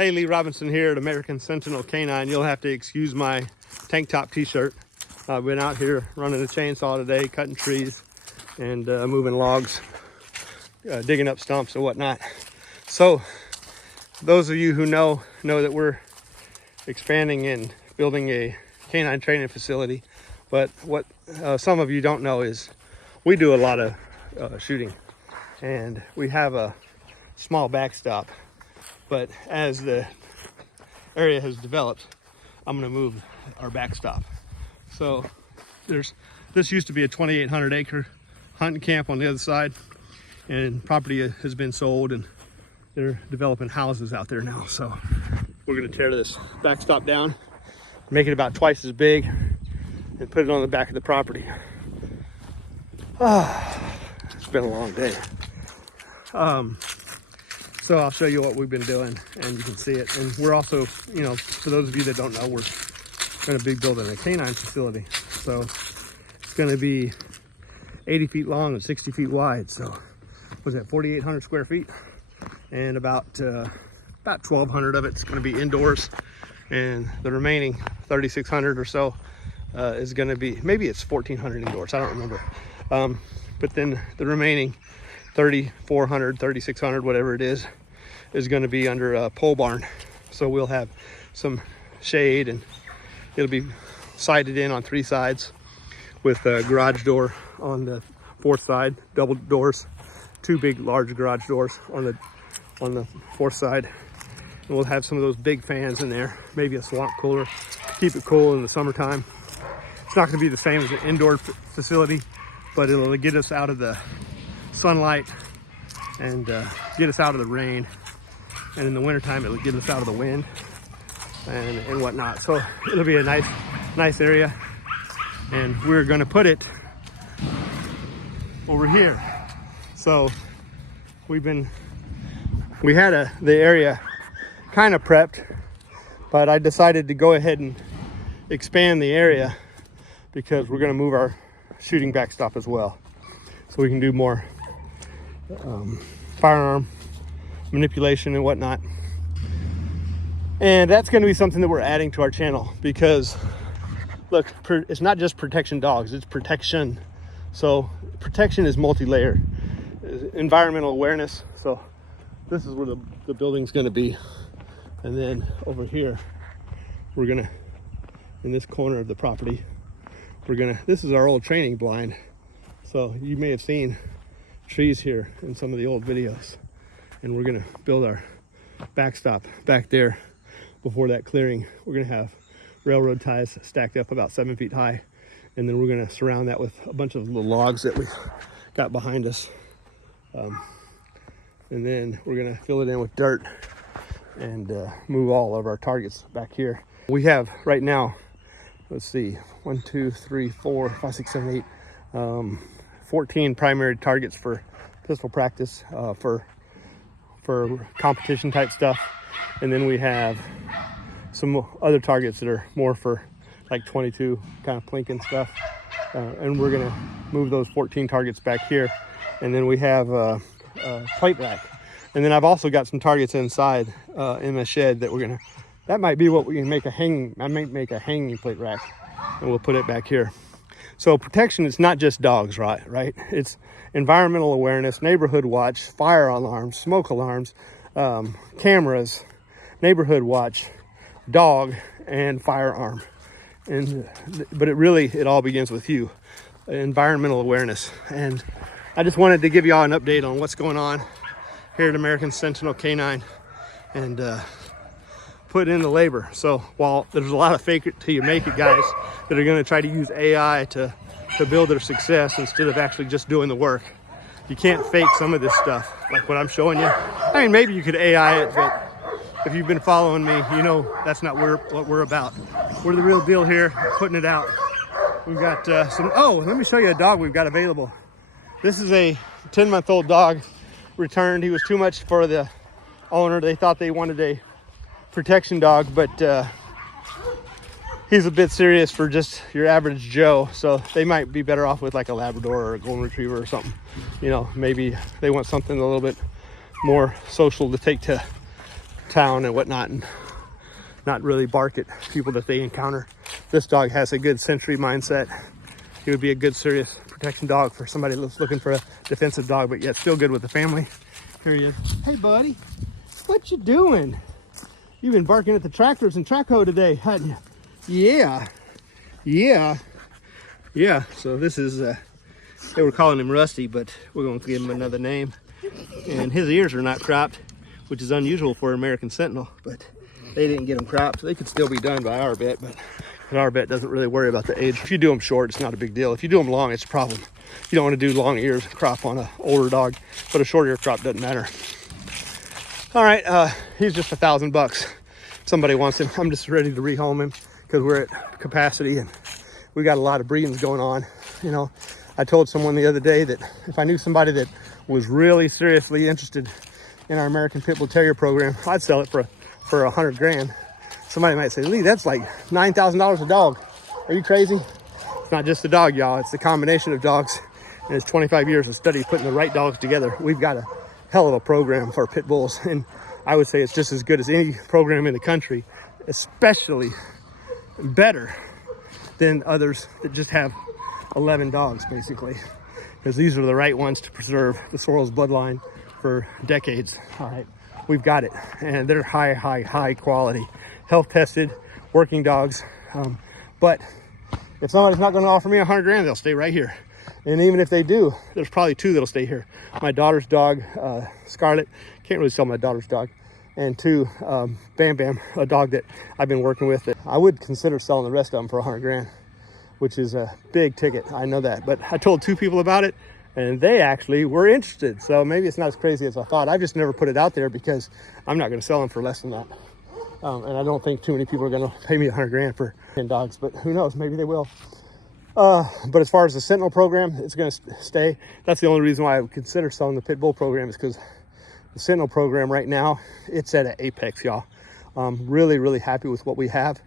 Hey, Lee Robinson here at American Sentinel K9. You'll have to excuse my tank top t-shirt. I've been out here running a chainsaw today, cutting trees and moving logs, digging up stumps and whatnot. So those of you who know that we're expanding and building a canine training facility. But what some of you don't know is we do a lot of shooting, and we have a small backstop. But as the area has developed, I'm going to move our backstop. So this used to be a 2,800 acre hunting camp on the other side, and property has been sold and they're developing houses out there now. So we're going to tear this backstop down, make it about twice as big, and put it on the back of the property. It's been a long day. So I'll show you what we've been doing and you can see it. And we're also, for those of you that don't know, we're going to be building a canine facility. So it's going to be 80 feet long and 60 feet wide. So what's that, 4,800 square feet? And about 1,200 of it's going to be indoors. And the remaining 3,600 or so is going to be, maybe it's 1,400 indoors, I don't remember. But then the remaining 3,400, 3,600, whatever it is going to be under a pole barn. So we'll have some shade and it'll be sided in on 3 sides with a garage door on the 4th side, double doors, 2 big large garage doors on the 4th side. And we'll have some of those big fans in there, maybe a swamp cooler, keep it cool in the summertime. It's not going to be the same as an indoor facility, but it'll get us out of the sunlight and get us out of the rain, and in the wintertime it'll get us out of the wind and whatnot. So it'll be a nice area, and we're going to put it over here. So we had the area kind of prepped, but I decided to go ahead and expand the area because we're going to move our shooting backstop as well, so we can do more firearm manipulation and whatnot. And that's going to be something that we're adding to our channel because look, it's not just protection dogs, it's protection. So protection is multi-layered. Environmental awareness. So this is where the building's going to be, and then over here we're going to, in this corner of the property, this is our old training blind. So you may have seen trees here in some of the old videos, and we're gonna build our backstop back there. Before that clearing, we're gonna have railroad ties stacked up about 7 feet high, and then we're gonna surround that with a bunch of little logs that we got behind us, and then we're gonna fill it in with dirt and move all of our targets back here. We have right now, let's see, 1, 2, 3, 4, 5, 6, 7, 8, 14 primary targets for pistol practice, for competition type stuff. And then we have some other targets that are more for like 22 kind of plinking stuff. And we're gonna move those 14 targets back here. And then we have a plate rack. And then I've also got some targets inside in the shed that that might be what we can make I might make a hanging plate rack, and we'll put it back here. So protection is not just dogs, right? It's environmental awareness, neighborhood watch, fire alarms, smoke alarms, cameras, neighborhood watch, dog, and firearm. But it all begins with you, environmental awareness. And I just wanted to give you all an update on what's going on here at American Sentinel K9 and put in the labor. So while there's a lot of fake it till you make it guys that are going to try to use AI to build their success instead of actually just doing the work, you can't fake some of this stuff like what I'm showing you. I mean, maybe you could AI it, but if you've been following me, you know that's not what we're about. We're the real deal here, putting it out. We've got let me show you a dog we've got available. This is a 10-month-old dog, returned. He was too much for the owner. They thought they wanted a protection dog, but he's a bit serious for just your average Joe. So they might be better off with like a Labrador or a Golden Retriever or something. Maybe they want something a little bit more social to take to town and whatnot, and not really bark at people that they encounter. This dog has a good sensory mindset. He would be a good serious protection dog for somebody that's looking for a defensive dog, but yet still good with the family. Here he is. Hey buddy, what you doing? You've been barking at the tractors and track hoe today, hadn't you? Yeah. So this is they were calling him Rusty, but we're going to give him another name. And his ears are not cropped, which is unusual for American Sentinel, but they didn't get them cropped. They could still be done by our vet, but our vet doesn't really worry about the age. If you do them short, it's not a big deal. If you do them long, it's a problem. You don't want to do long ears crop on an older dog, but a short ear crop doesn't matter. All right, he's just $1,000. Somebody wants him. I'm just ready to rehome him because we're at capacity and we got a lot of breedings going on. You know, I told someone the other day that if I knew somebody that was really seriously interested in our American Pit Bull Terrier program, I'd sell it for $100 grand. Somebody might say, Lee, that's like $9,000 a dog. Are you crazy? It's not just the dog, y'all. It's the combination of dogs. And it's 25 years of study putting the right dogs together. We've got a hell of a program for pit bulls. And I would say it's just as good as any program in the country, especially better than others that just have 11 dogs, basically. Because these are the right ones to preserve the Sorrells bloodline for decades. All right, we've got it. And they're high quality, health tested, working dogs. But if somebody's not going to offer me $100 grand, they'll stay right here. And even if they do, there's probably two that'll stay here. My daughter's dog, Scarlet, can't really sell my daughter's dog. And two, Bam Bam, a dog that I've been working with that I would consider selling the rest of them for $100 grand, which is a big ticket. I know that, but I told two people about it and they actually were interested. So maybe it's not as crazy as I thought. I've just never put it out there because I'm not going to sell them for less than that. And I don't think too many people are going to pay me $100 grand for 10 dogs, but who knows, maybe they will. But as far as the Sentinel program, it's going to stay. That's the only reason why I would consider selling the pit bull program, is because the Sentinel program right now, it's at an apex, y'all. Really happy with what we have.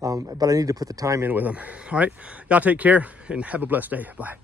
But I need to put the time in with them. All right, y'all take care and have a blessed day. Bye.